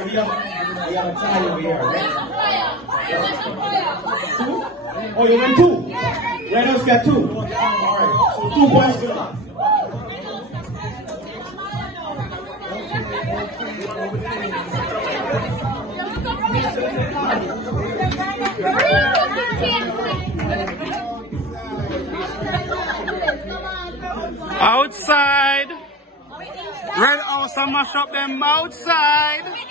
So we have a tie over here, right? Two? Oh, you went two? Red House got two. Alright, so 2 points to them. Outside. Red House and mash up them outside.